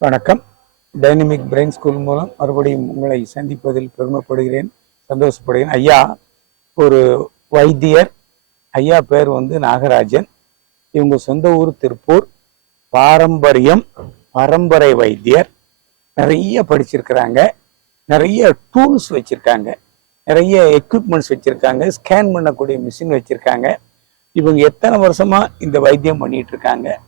வணக்கம். Dynamic brain school மூலம் மறுபடியும் உங்களை சந்திப்பதில் பெருமைப்படுகிறேன் சந்தோஷப்படுகிறேன். ஐயா ஒரு வைத்தியர். ஐயா பேர் வந்து நாகராஜன். இவங்க சொந்த ஊர் திருப்பூர். பாரம்பரியம் பரம்பரை வைத்தியர். நிறைய படிச்சிருக்கிறாங்க. நிறைய டூல்ஸ் வச்சுருக்காங்க. நிறைய எக்யூப்மெண்ட்ஸ் வச்சுருக்காங்க. ஸ்கேன் பண்ணக்கூடிய மிஷின் வச்சுருக்காங்க. இவங்க எத்தனை வருஷமா இந்த வைத்தியம் பண்ணிகிட்டு இருக்காங்க?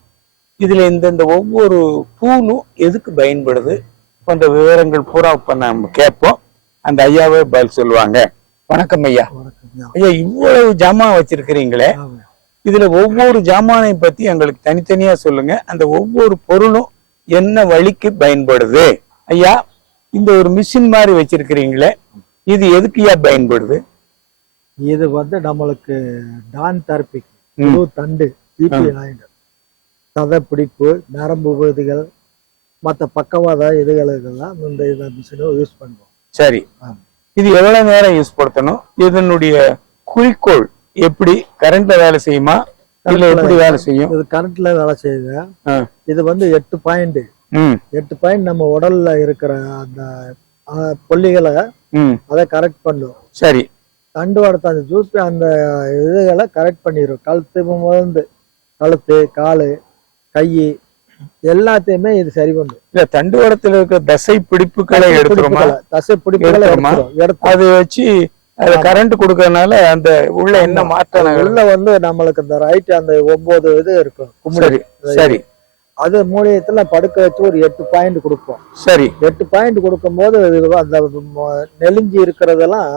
இதுல இந்த இந்த ஒவ்வொரு டூலும் எதுக்கு பயன்படுது? போன்ற விவரங்கள் பூரா இப்ப நம்ம கேட்போம். அந்த ஐயாவே பதில் சொல்லுவாங்க. வணக்கம் ஐயா. ஐயா. இவ்வளவு ஜாமான் வச்சிருக்கிறீங்களே. இதுல ஒவ்வொரு ஜாமானை பத்தி எங்களுக்கு தனித்தனியா சொல்லுங்க. அந்த ஒவ்வொரு பொருளும் என்ன வழிக்கு பயன்படுது? ஐயா இந்த ஒரு மிஷின் மாதிரி வச்சிருக்கிறீங்களே. இது எதுக்கு ஐயா பயன்படுது? இது வந்து நம்மளுக்கு டான். முழு தண்டு ஜிபி நாயுடு சதை பிடிப்பு நரம்பு விகுதிகள் மற்ற பக்கவாத இதுகளுக்கெல்லாம் இந்த இதை மிஷினை யூஸ் பண்ணுவோம். சரி. இது எவ்வளவு நேரம் யூஸ் படுத்தணும்? இதனுடைய குறிக்கோள் எப்படி கரண்ட்ல வேலை செய்யுமா? இல்ல எப்படி வேலை செய்யும்? இது கரண்ட்ல வேலை செய்யுது ஆ. இது வந்து எட்டு பாயிண்ட் எட்டு பாயிண்ட் நம்ம உடல்ல இருக்கிற அந்த ம். அதை கரெக்ட் பண்ணும். சரி. தண்டு வடத்தை அந்த ஜூப்பி அந்த இதுகளை கரெக்ட் பண்ணிடும் கழுத்து முதந்து கழுத்து காலு. கை எல்லாத்தையுமே இது சரி பண்ணும் இல்ல தண்டுவடத்துல இருக்கிற தசை பிடிப்புகளை எடுத்துருமா தசை பிடிப்புகளை எடுத்துருமா? எடுத்துரும் எடுத்து அது வச்சு அது கரண்ட் கொடுக்கறதுனால அந்த உள்ள என்ன மாற்றம் உள்ள வந்து நம்மளுக்கு இந்த ரைட் அந்த ஒன்பது இது இருக்கும் கும்பிடு சரி அது மூலியத்துல படுக்க வச்சு ஒரு எட்டு பாயிண்ட் கொடுப்போம் சரி எட்டு பாயிண்ட் கொடுக்கும்போது இது அந்த நெலிஞ்சி இருக்கிறதெல்லாம்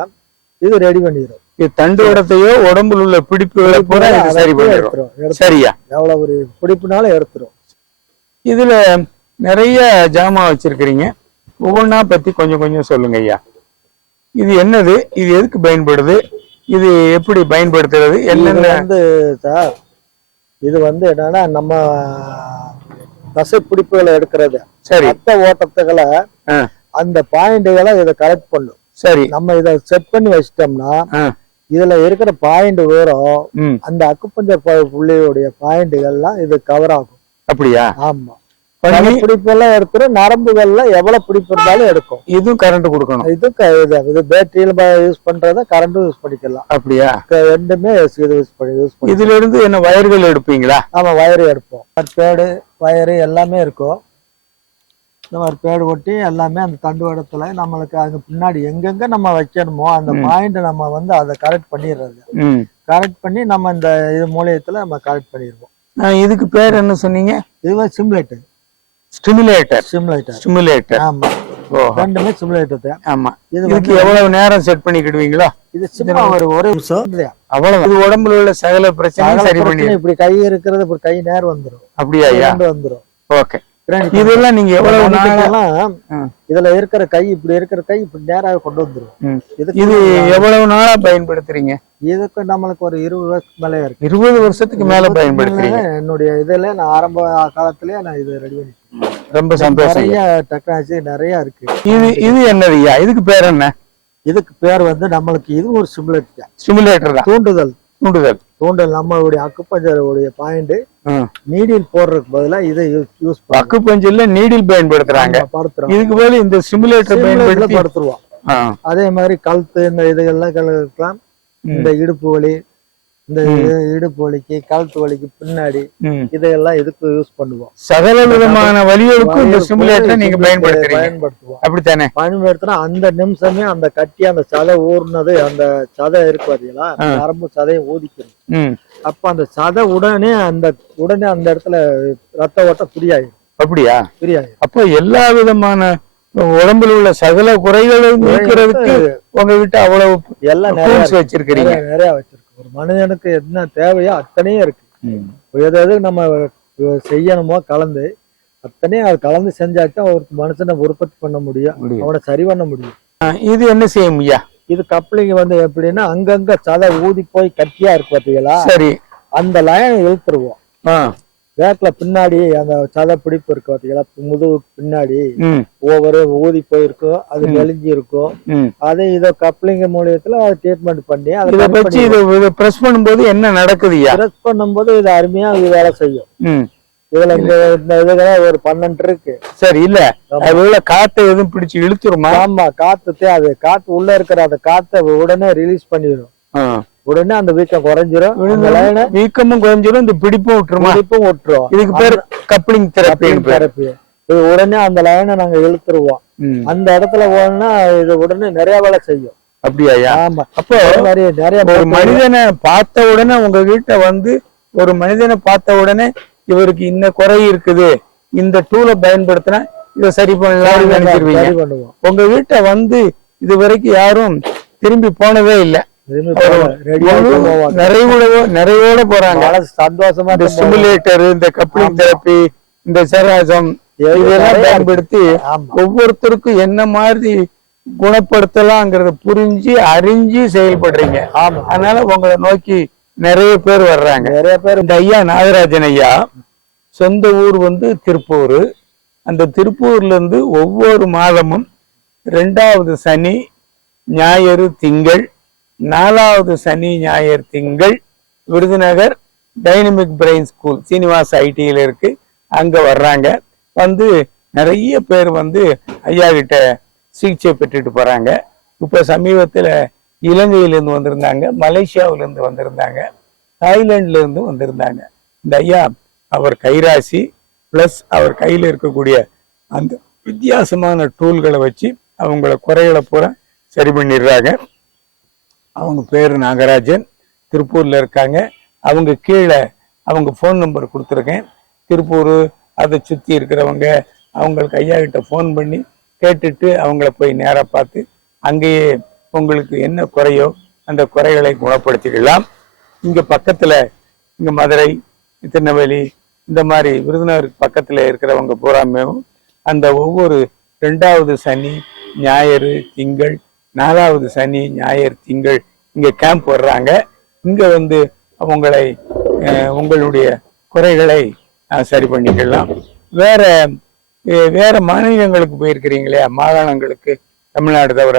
இது ரெடி பண்ணிடும் இது தண்டுவடத்தையோ உடம்புல உள்ள பிடிப்புகளை பூரா இது சரி சரியா? எவ்வளவு ஒரு பிடிப்புனாலும் எடுத்துரும். இதுல நிறைய ஜாமான் வச்சிருக்கிறீங்க. ஒவ்வொன்றா பத்தி கொஞ்சம் கொஞ்சம் சொல்லுங்க ஐயா. இது என்னது? இது எதுக்கு பயன்படுது? இது எப்படி பயன்படுத்துறது? என்னென்ன? வந்து சார் இது வந்து என்னன்னா நம்ம தசை பிடிப்புகளை எடுக்கிறது. சரி. ரத்த ஓட்டத்துகளை அந்த பாயிண்ட்களை இதை கரெக்ட் பண்ணும். சரி. நம்ம இதை செட் பண்ணி வச்சிட்டோம்னா இதுல இருக்கிற பாயிண்ட் தூரம் ம். அந்த அக்குப்பஞ்சர் புள்ளியுடைய பாயிண்ட்கள்லாம் இது கவர் ஆகும். அப்படியா? ஆமா. பிடிப்பெல்லாம் எடுத்துரும் நரம்புகள்ல எவ்வளவு பிடிப்பு இருந்தாலும் எடுக்கும். இதுவும் கரண்ட் கொடுக்கணும். இது இது பேட்டரியில யூஸ் பண்றத கரண்டும் யூஸ் பண்ணிக்கலாம். அப்படியா? ரெண்டுமே இது யூஸ் பண்ணி யூஸ் பண்ணி இதுல இருந்து என்ன வயர்கள் எடுப்பீங்களா? ஆமா வயரு எடுப்போம். பேடு வயரு எல்லாமே இருக்கும். இந்த மாதிரி பேடு ஒட்டி எல்லாமே அந்த தண்டுவடத்துல நம்மளுக்கு அது பின்னாடி எங்கெங்க நம்ம வைக்கணுமோ அந்த பாயிண்ட் நம்ம வந்து அதை கரெக்ட் பண்ணிடுறது. கரெக்ட் பண்ணி நம்ம இந்த இது மூலியத்துல நம்ம கரெக்ட் பண்ணிடுவோம். இதுக்கு பேர் என்ன சொன்னீங்க? இது சிமுலேட்டர் ஸ்டிமுலேட்டர் சிமுலேட்டர் ஸ்டிமுலேட்டர் ஆமா. ரெண்டுமே சிமுலேட்டர் ஆமா. இது இதுக்கு எவ்வளவு நேரம் செட் பண்ணிக்கிடுவீங்களா? இது சும்மா ஒரு ஒரு நிமிஷம். அவ்வளவு இது உடம்புல உள்ள சகல பிரச்சனையும் சரி பண்ணி பிரச்சனை இப்படி கை இருக்கிறது இப்படி கை நேர் வந்துரும். அப்படியா வந்துரும். ஓகே. இதெல்லாம் நீங்க எவ்வளவு நாளா மணிக்கெல்லாம் ம், இதுல இருக்கிற கை இப்படி இருக்கிற கை இப்படி நேராக கொண்டு வந்துரும். இது எவ்வளவு நாளா பயன்படுத்துறீங்க? இதுக்கு நம்மளுக்கு ஒரு இருபது வருஷத்துக்கு மேலே இருக்கு. இருபது வருஷத்துக்கு மேல பயன்படுத்துறீங்க? என்னுடைய இதுல நான் ஆரம்ப காலத்திலேயே நான் இது ரெடி பண்ணி ரொம்ப சந்தோஷம். நிறைய டெக்னாலஜி நிறைய இருக்கு. இது இது என்னது ஐயா? இதுக்கு பேர் என்ன? இதுக்கு பேர் வந்து நம்மளுக்கு இது ஒரு சிமுலேட் ஸ்டிமுலேட்டர் தான். தூண்டுதல். தூண்டுதல். தூண்டல் நம்மளுடைய அக்குப்பஞ்சருடைய பாயிண்ட். நீடில் போடுறதுக்கு பதிலா இதை யூஸ் பண்ணி அக்குப்பஞ்சில நீடில் பயன்படுத்துறாங்க. இதுக்கு பதில் இந்த ஸ்டிமுலேட்டர் பயன்படுத்தி படுத்துருவோம். அதே மாதிரி கழுத்து இந்த இதுகள்லாம் கலக்கலாம் இந்த இடுப்பு வலி இந்த இடுப்பு வலிக்கு கழுத்து வலிக்கு பின்னாடி. இதையெல்லாம் இதுக்கு யூஸ் பண்ணுவோம்? சகல விதமான வலிகளுக்கும் இந்த ஸ்டிமுலேட்டர் நீங்க பயன்படுத்துறீங்க. பயன்படுத்துவோம். அப்படித்தானே? பயன்படுத்தினா அந்த நிமிஷமே அந்த கட்டி அந்த சதை ஊர்னது அந்த சதை இருக்கு பாத்தீங்களா? ஆ. நரம்பு சதையை ஊதிக்கணும் அப்ப அந்த சதை உடனே அந்த உடனே அந்த இடத்துல ரத்த ஓட்டம் ஃப்ரீயாயிடும் அப்படியா? ஃப்ரீயாயிடும் அப்போ எல்லா விதமான உடம்புல உள்ள சகல குறைகளும் நீக்கிறதுக்கு உங்ககிட்ட அவ்வளவு எல்லாம் நிறைய. வச்சிருக்கிறீங்க. நிறைய மனிதனுக்கு என்ன தேவையோ அத்தனையும் இருக்கு. எது எது நம்ம செய்யணுமோ கலந்து அத்தனையும் அது கலந்து செஞ்சாதான் ஒரு மனுஷனை உற்பத்தி பண்ண முடியும். அவனை சரி பண்ண முடியும். இது என்ன செய்யும் ஐயா? இது கப்ளிங் வந்து எப்படின்னா அங்கங்க சதை ஊதி போய் கட்டியா இருக்கு பாத்தீங்களா? சரி. அந்த லைன் இழுத்துருவோம். பேக்ல பின்னாடி அந்த சதை பிடிப்பு இருக்கு பாத்தீங்களா? முதுகு பின்னாடி ஒவ்வொரு ஊதி போயிருக்கும் அது நெளிஞ்சு இருக்கும் அதை இதை கப்ளிங் மூலியத்துல அதை ட்ரீட்மெண்ட் பண்ணி அதை வச்சு இத பிரஸ் பண்ணும்போது என்ன நடக்குது பிரஸ் பண்ணும்போது இது அருமையா இது வேலை செய்யும். இதுல இந்த இந்த இதுல ஒரு பன்னெண்டு இருக்கு. சரி இல்ல. அது உள்ள காத்தை எதுவும் பிடிச்சு இழுத்துருமா? ஆமா காத்து அது காத்து உள்ள இருக்கிற அந்த காத்தை உடனே ரிலீஸ் பண்ணிடும். உடனே அந்த வீக்கம் குறைஞ்சிரும். வீக்கமும் குறைஞ்சிரும் இந்த பிடிப்பும் விட்டுருமா? மதிப்பும் விட்டுரும். இதுக்கு பேர் கப்ளிங் தெரப்பின்னு பேர். தெரப்பி இது உடனே அந்த லைனை நாங்க இழுத்துருவோம். அந்த இடத்துல போனா இது உடனே நிறைய வேலை செய்யும். அப்படியாயா ஆமா. அப்போ நிறைய ஒரு மனிதனை பார்த்த உடனே உங்க வீட்டை வந்து ஒரு மனிதனை பார்த்த உடனே இவருக்கு இந்த குறை இருக்குது. இந்த டூலை பயன்படுத்தினா இதை சரி பண்ணலாம்னு நினைச்சிருவீங்க. உங்க வீட்டை வந்து இது வரைக்கும் யாரும் திரும்பி போனதே இல்ல. நிறைவோட நிறைவோட போறாங்க. சந்தோஷமா இந்த. ஸ்டிமுலேட்டர் இந்த கப்ளிங் தெரப்பி இந்த சராசம் இது இதெல்லாம் பயன்படுத்தி ஒவ்வொருத்தருக்கும் என்ன மாதிரி குணப்படுத்தலாங்கிறத புரிஞ்சு அறிஞ்சு செயல்படுறீங்க. அதனால உங்களை நோக்கி நிறைய பேர் வர்றாங்க. நிறைய பேர் இந்த ஐயா நாகராஜன் ஐயா சொந்த ஊர் வந்து திருப்பூர். அந்த திருப்பூர்ல இருந்து ஒவ்வொரு மாதமும் ரெண்டாவது சனி ஞாயிறு திங்கள் நாலாவது சனி ஞாயிறு திங்கள் Virudhunagar dynamic brain school Srinivas ஐடியில் இருக்கு. அங்கே வர்றாங்க. வந்து நிறைய பேர் வந்து ஐயா கிட்ட சிகிச்சை பெற்றுட்டு போகிறாங்க இப்போ சமீபத்தில் இலங்கையிலேருந்து வந்திருந்தாங்க மலேசியாவிலேருந்து வந்திருந்தாங்க தாய்லாண்ட்லேருந்து வந்திருந்தாங்க. இந்த ஐயா அவர் கைராசி ப்ளஸ் அவர் கையில் இருக்கக்கூடிய அந்த வித்தியாசமான டூல்களை வச்சு அவங்கள குறைகளை பூரா சரி பண்ணிடுறாங்க. அவங்க பேர் நாகராஜன். திருப்பூரில் இருக்காங்க. அவங்க கீழே அவங்க ஃபோன் நம்பர் கொடுத்துருக்கேன். திருப்பூர் அதை சுற்றி இருக்கிறவங்க அவங்களுக்கு ஐயா கிட்ட ஃபோன் பண்ணி கேட்டுட்டு அவங்கள போய் நேராக பார்த்து அங்கேயே உங்களுக்கு என்ன குறையோ அந்த குறைகளை குணப்படுத்திக்கலாம். இங்கே பக்கத்தில் இங்கே மதுரை திருநெல்வேலி இந்த மாதிரி விருதுநகர் பக்கத்தில் இருக்கிறவங்க பூராமேவும் அந்த ஒவ்வொரு ரெண்டாவது சனி ஞாயிறு திங்கள் நாலாவது சனி ஞாயிறு திங்கள் இங்கே கேம்ப் வர்றாங்க. இங்கே வந்து உங்களை உங்களுடைய குறைகளை சரி பண்ணிக்கலாம். வேற வேற மாநிலங்களுக்கு போயிருக்கிறீங்களே மாகாணங்களுக்கு தமிழ்நாடு தவிர.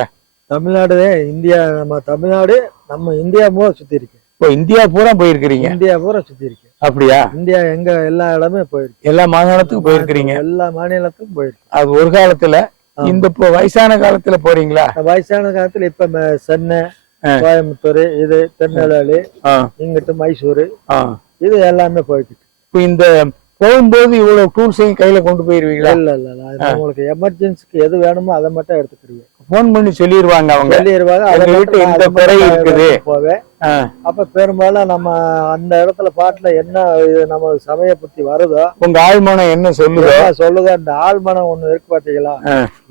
தமிழ்நாடு இந்தியா நம்ம தமிழ்நாடு நம்ம இந்தியா பூரா சுத்தி இருக்கு. இப்போ இந்தியா பூரா போயிருக்கிறீங்க? இந்தியா பூரா சுத்தி இருக்கு. அப்படியா? இந்தியா எங்க எல்லா இடமே போயிருக்கு. எல்லா மாகாணத்துக்கும் போயிருக்கிறீங்க. எல்லா மாநிலத்துக்கும் போயிருக்கு. அது ஒரு காலத்துல இந்த இப்போ வயசான காலத்துல போறீங்களா? வயசான காலத்துல இப்ப சென்னை. கோயம்புத்தூர் இது திருநெல்வேலி இங்கிட்டு மைசூரு. இது எல்லாமே போய்கிட்டு இப்போ இந்த போகும்போது இவ்வளவு டூல்ஸையும் கையில கொண்டு போயிருவீங்களா? இல்ல இல்ல உங்களுக்கு எமர்ஜென்சிக்கு எது வேணுமோ அதை மட்டும் எடுத்துக்கிடுவேன் ஃபோன் பண்ணி சொல்லிடுவாங்க அவங்க. சொல்லிடுவாங்க நான் இந்த குறை இருக்குது. அப்ப பெரும்பாலும் நம்ம அந்த இடத்துல பாட்டுல என்ன நம்ம சமய புத்தி வருதோ உங்க ஆழ்மனம் என்ன சொல்லுதோ? சொல்லுதோ அந்த ஆழ்மனம் ஒண்ணு இருக்கு பாத்தீங்களா?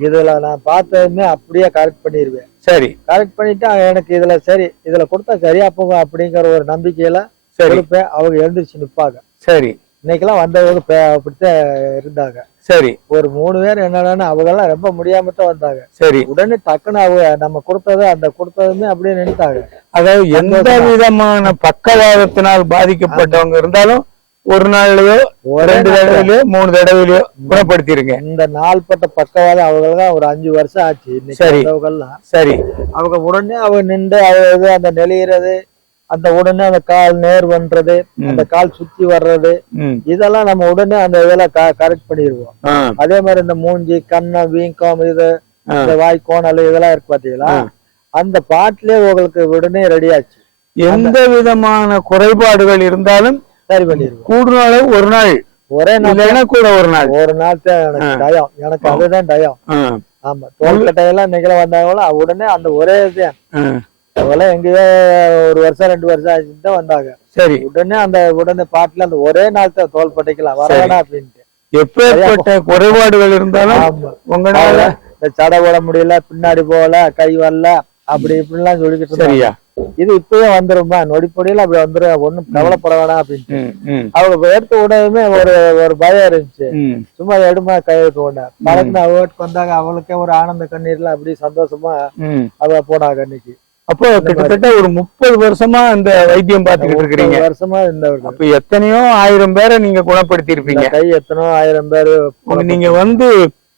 இதுல நான் பார்த்ததுமே அப்படியே கரெக்ட் பண்ணிடுவேன் சரி. கரெக்ட் பண்ணிட்டு எனக்கு இதுல சரி இதுல கொடுத்தா சரியா போகும் அப்படிங்கிற ஒரு நம்பிக்கையில கொடுப்பேன். அவங்க எழுந்திருச்சு நிப்பாங்க. சரி. இன்னைக்கெல்லாம் வந்தவங்க அப்படித்தான் இருந்தாங்க. சரி. ஒரு மூணு பேர் என்னடான்னு அவங்க எல்லாம் ரொம்ப முடியாம தான் வந்தாங்க. சரி. உடனே டக்குன்னு அவங்க நம்ம கொடுத்தது அந்த கொடுத்ததுமே அப்படியே நின்னுட்டாங்க. அதாவது எந்த விதமான பக்கவாதத்தினால் பாதிக்கப்பட்டவங்க இருந்தாலும் ஒரு நாள்லயோ ஒரே ரெண்டு தடவையிலயோ மூணு தடவையிலயோ குணப்படுத்திருங்க. இந்த நாள்பட்ட பக்கவாதம் அவங்கெல்லாம் ஒரு அஞ்சு வருஷம் ஆச்சு. சரி. வந்தவங்க எல்லாம் சரி. அவங்க உடனே அவங்க நின்று அவங்க அந்த நெளியறது அந்த உடனே அந்த கால் நேர் பண்றது அந்த கால் சுத்தி வர்றது இதெல்லாம் நம்ம உடனே அந்த இதெல்லாம் கரெக்ட் பண்ணிடுவோம். அதே மாதிரி இந்த மூஞ்சி கண்ணை வீக்கம் இது. இந்த வாய் கோணல் இதெல்லாம் இருக்கு பாத்தீங்களா? அந்த பாட்டிலே உங்களுக்கு உடனே ரெடி ஆச்சு. எந்த விதமான குறைபாடுகள் இருந்தாலும் சரி பண்ணிடுவோம். கூடுனால ஒரு நாள். ஒரே நாள் கூட ஒரு நாள். ஒரு நாள் தான் எனக்கு டயம். எனக்கு அதுதான் டயம். ஆமா. தோல்கட்டையெல்லாம் இன்னைக்கு வந்தாங்களோ உடனே அந்த ஒரே ஆ, அவெல்லாம் எங்கேயோ ஒரு வருஷம் ரெண்டு வருஷம் ஆச்சுட்டு தான் வந்தாங்க. சரி. உடனே அந்த உடனே பாட்டுல அந்த ஒரே நாள் தான் தோல் பட்டைக்கலாம் வரவேணா அப்படின்ட்டு. எப்பேற்பட்ட குறைபாடுகள் இருந்தாலும் உங்களால இந்த சடை போட முடியல பின்னாடி போகல கை வரல அப்படி இப்படிலாம் சொல்லிக்கிட்டு. சரியா? இது இப்பவே வந்துருமா நொடிப்பொடியில அப்படி வந்துரும் ஒண்ணும் கவலைப்பட வேணாம் அப்படின்ட்டு. அவங்க எடுத்த உடனே ஒரு ஒரு பயம் இருந்துச்சு. சும்மா எடுமா கையெழுத்து கொண்ட பழகுன அவ வீட்டுக்கு வந்தாங்க அவளுக்கே ஒரு ஆனந்த கண்ணீர்ல அப்படி சந்தோஷமா. அவ போனாங்க அன்னைக்கு. அப்போ கிட்டத்தட்ட ஒரு முப்பது வருஷமா இந்த வைத்தியம் பார்த்துக்கிட்டு இருக்கிறீங்க. வருஷமா இருந்தவர்கள் அப்ப எத்தனையோ ஆயிரம் பேரை நீங்க குணப்படுத்தி இருப்பீங்க இந்த கை எத்தனோ ஆயிரம் பேரு நீங்க வந்து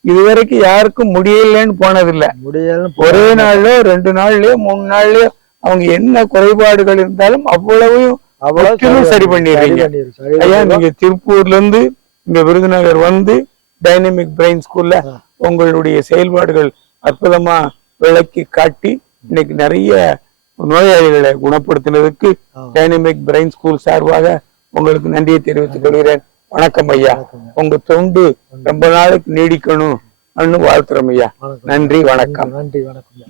இதுவரைக்கும் யாருக்கும் முடியலன்னு போனதில்ல. முடியலன்னு ஒரே நாள்லயோ ரெண்டு நாள்லயோ மூணு நாள்லயோ அவங்க என்ன குறைபாடுகள் இருந்தாலும் அவ்வளவையும் அவ்வளவு சரி பண்ணிடுறீங்க. ஐயா நீங்க திருப்பூர்ல இருந்து இங்க விருதுநகர் வந்து டைனமிக் பிரெயின் ஸ்கூல்ல உங்களுடைய செயல்பாடுகள் அற்புதமா விளக்கி காட்டி இன்னைக்கு நிறைய நோயாளிகளை குணப்படுத்தினதுக்கு டைனமிக் பிரெயின் ஸ்கூல் சார்பாக உங்களுக்கு நன்றியை தெரிவித்துக் கொள்கிறேன். வணக்கம் ஐயா. உங்க தொண்டு ரொம்ப நாளைக்கு நீடிக்கணும். வாழ்த்துறோம் ஐயா. நன்றி வணக்கம். நன்றி வணக்கம்